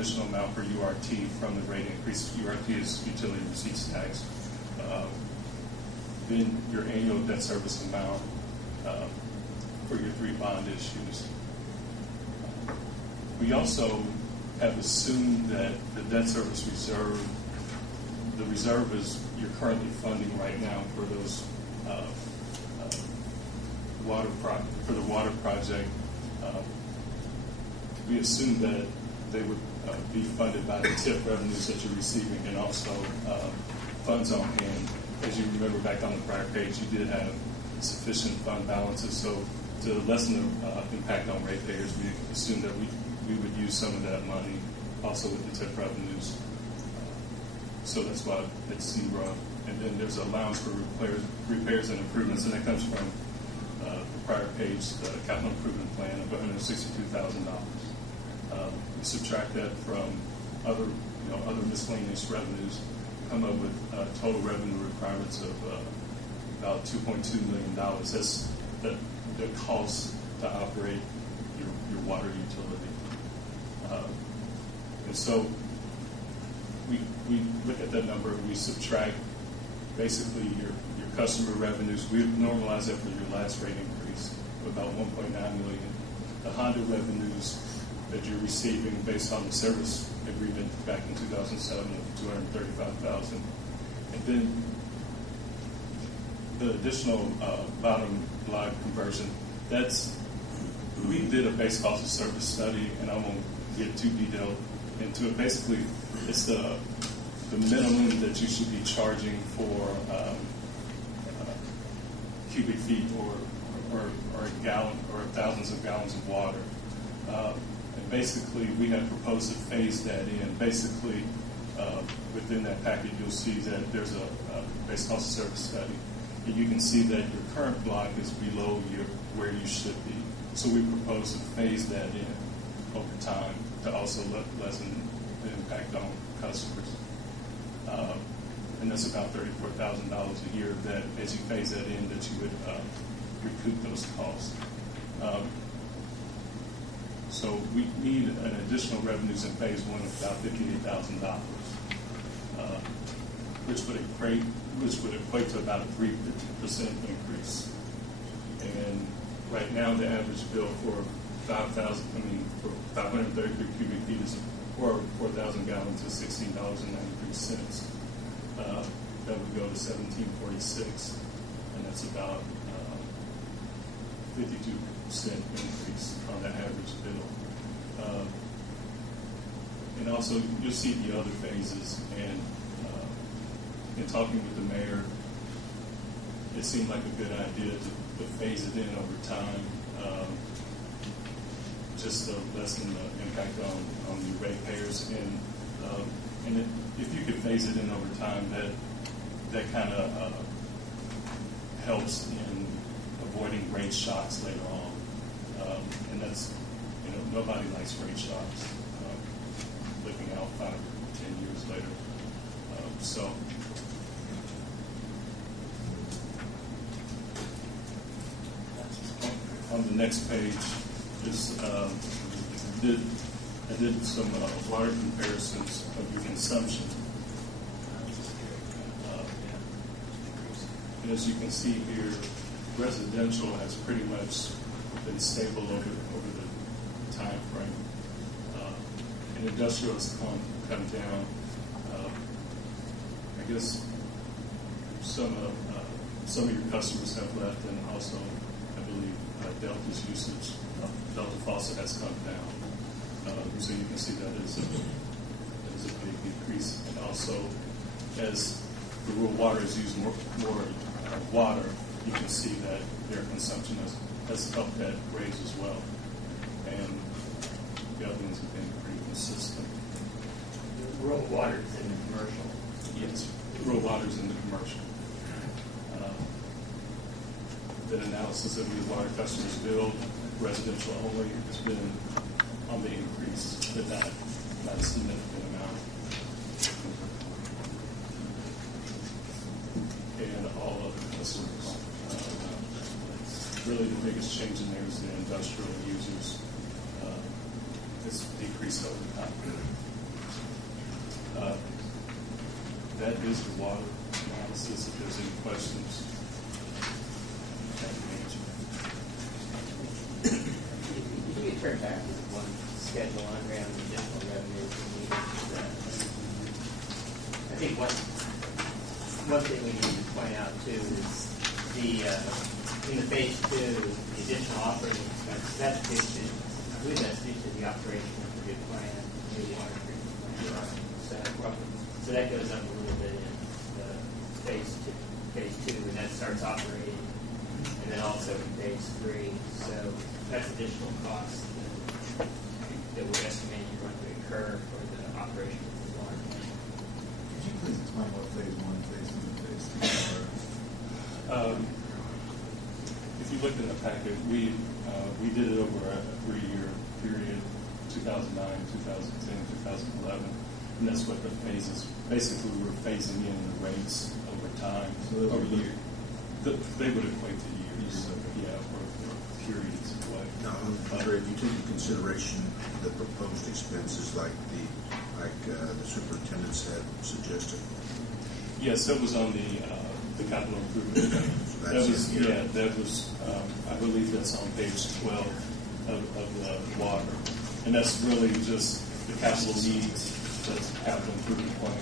additional amount per URT from the rate increase. URT is utility receipts tax. Then your annual debt service amount for your 3 bond issues. We also have assumed that the debt service reserve, the reserve is you're currently funding right now for those for the water project. We assume that they would be funded by the TIP revenues that you're receiving and also funds on hand. As you remember back on the prior page, you did have sufficient fund balances. So to lessen the impact on ratepayers, we assume that we would use some of that money also with the TIP revenues. So that's why it's zero. And then there's an allowance for repairs and improvements, and that comes from the prior page, the capital improvement plan of $162,000. We subtract that from other miscellaneous revenues, come up with total revenue requirements of about $2.2 million. That's the cost to operate your water utility. And so we look at that number and we subtract basically your customer revenues. We normalize that for your last rate increase of about $1.9 million. The Honda revenues that you're receiving based on the service agreement back in 2007 of $235,000. And then the additional bottom line conversion, we did a base cost of service study, and I won't get too detailed into it. Basically, it's the minimum that you should be charging for cubic feet or a gallon or thousands of gallons of water. And basically, we have proposed to phase that in. Basically, within that package, you'll see that there's a base cost of service study. And you can see that your current block is below where you should be. So we propose to phase that in over time to also lessen the impact on customers. And that's about $34,000 a year that, as you phase that in, that you would recoup those costs. So we need an additional revenues in phase one of about $58,000, which would equate to about a 3% increase. And right now, the average bill for 533 cubic feet is, or 4,000 gallons is $16.93. That would go to $17.46, and that's about 52% increase on the average bill. And also, you'll see the other phases. And in talking with the mayor, it seemed like a good idea to phase it in over time, just to lessen the impact on the ratepayers. And if you could phase it in over time, that kind of helps in avoiding rate shocks later on. And that's, nobody likes rate shocks, looking out 5 or 10 years later. So on the next page, I did some water comparisons of your consumption. And as you can see here, residential has pretty much been stable over the time frame. And industrial has come down. I guess some of your customers have left, and also, I believe, Delta's usage, Delta faucet has come down. So you can see that is a big decrease. And also, as the rural water is used more water, you can see that their consumption has helped that raise as well. And the other ones have been pretty consistent. The rural water is in the commercial. Yes, rural water is in the commercial. The analysis of the water customers billed, residential only, has been on the increase, but not a significant amount. And all other customers. Really, the biggest change in there is the industrial users. It's decreased over time. That is the water analysis. If there's any questions, I can answer. If you could turn back to the one schedule on around the additional revenues we need. I think one thing we need to point out too is in the phase two, the additional operating expenses, that's due to, I believe that's due to the operation of the new plant, the new water treatment plant. So that goes up a little bit in the phase two, and that starts operating, and then also in phase three. So that's additional costs that we're estimating are going to incur for the operation of the water plant. Could you please explain what phase one, phase two, and phase three are? If you look in the packet, we did it over a 3-year period, 2009, 2010, 2011, and that's what the phases. Basically, we're phasing in the rates over time. So those are over the years. They would equate to years. Yeah, or periods of life. Now, Andre, if you take into consideration the proposed expenses like the superintendents had suggested, Yes, that was on the capital improvement plan. So That that's was, in here. yeah, that was, I believe that's on page 12 of the water. And that's really just the capital needs, that's the capital improvement plan.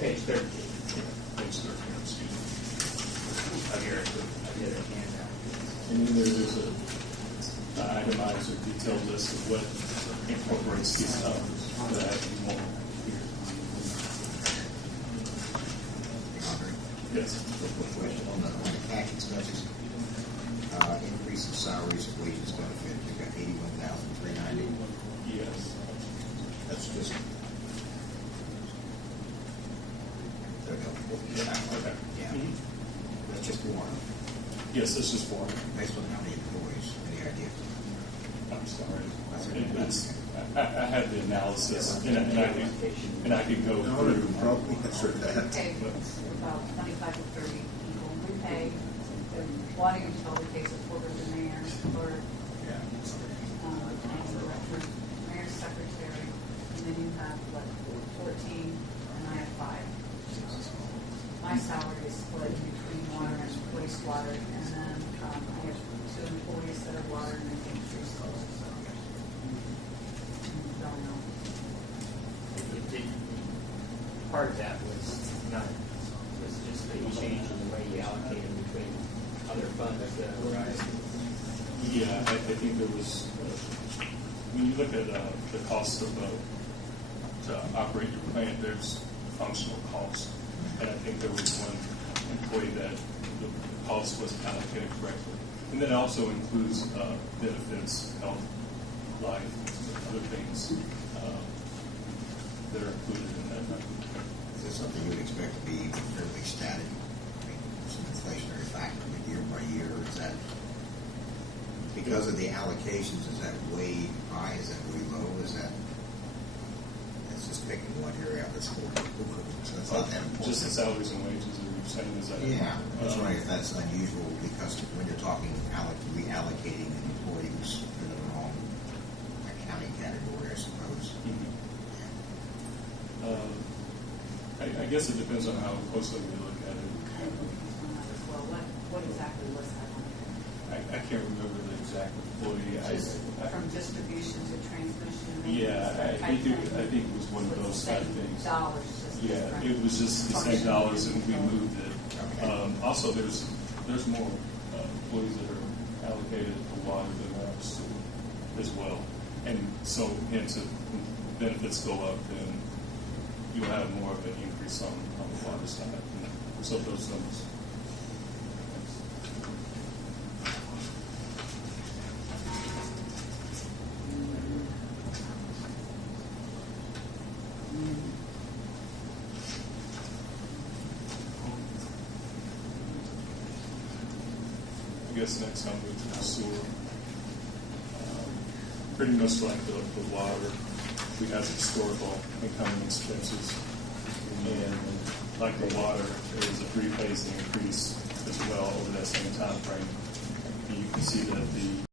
Page 13 Page 13, excuse me. of your handout. And then there is a itemized or detailed list of what incorporates these numbers that I have more here. Andre, Yes. quick question on the cash expenses. Increase of salaries, wages, benefits. You've got $81,390. Yes. That's just. Okay. Yeah. Mhm. That's just one. Yes, this is one. Based on how many employees? Any idea? I'm sorry. That's okay. I have the analysis, and I could go no, they through. would probably answer that. Pay about 25 to 30 people. We pay the water utility pays it for the mayor, or and the director, mayor's secretary, and then you have 14, and I have 5. My salary is split between water and wastewater, and then I have 2 employees that are water and I think 3 schools. Don't know. Part of that was just the change in the way you allocate them between other funds. Yeah, I think there was, when you look at the cost of to operate your plant, there's functional cost. And I think there was one employee that the cost was allocated correctly. And then it also includes benefits, health, life, other things that are included in that number. Is this something you would expect to be fairly static? I mean, some inflationary factor year by year? Is that because of the allocations? Is that way high? Is that way low? Is that? That's just picking one area out. That's so that's not that important. Just the salaries and wages that you're saying, is that? Yeah, that's right. If that's unusual, because when you're talking reallocating an employee who's in the wrong accounting category, I suppose. Mhm. I guess it depends on how closely we look at it. Well, what exactly was that one? I can't remember the exact employee. Just from distribution to transmission? Yeah, I think it was one of those type things. Dollars, just Yeah, different it was just the same dollars and we moved it. Okay. Also, there's more employees that are allocated to water than there are sewer as well. And so hence if benefits go up, then you'll have more of an increase on the water side. So those numbers. I guess next time we do the sewer. Pretty much like the water, we have historical incoming expenses. And like the water, there was a 3-phase increase as well over that same time frame. And you can see that the